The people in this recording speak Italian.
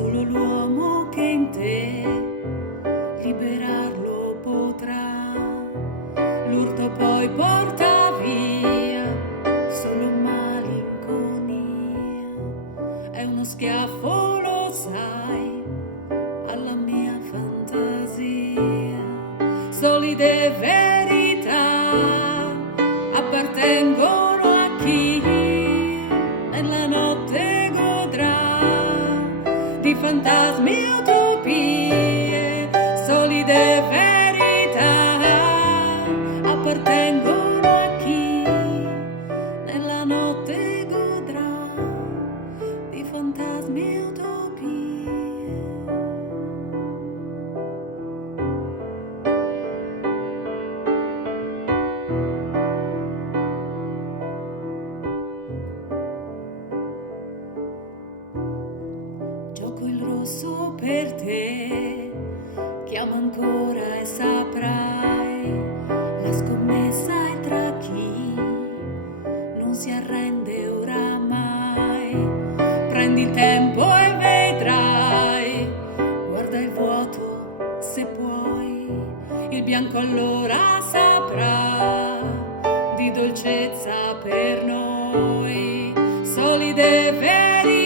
solo l'uomo che in te liberarlo potrà. L'urto poi porta via solo malinconia, è uno schiaffo, lo sai, alla mia fantasia. Solide verità appartengono a chi nella notte godrà di fantasmi e utopie. Solide verità appartengono a chi nella notte godrà di fantasmi e utopie. Gioco il rosso per te, chiama ancora e saprai, la scommessa è tra chi non si arrende oramai. Prendi il tempo e vedrai, guarda il vuoto se puoi, il bianco allora saprà di dolcezza per noi. Solide verità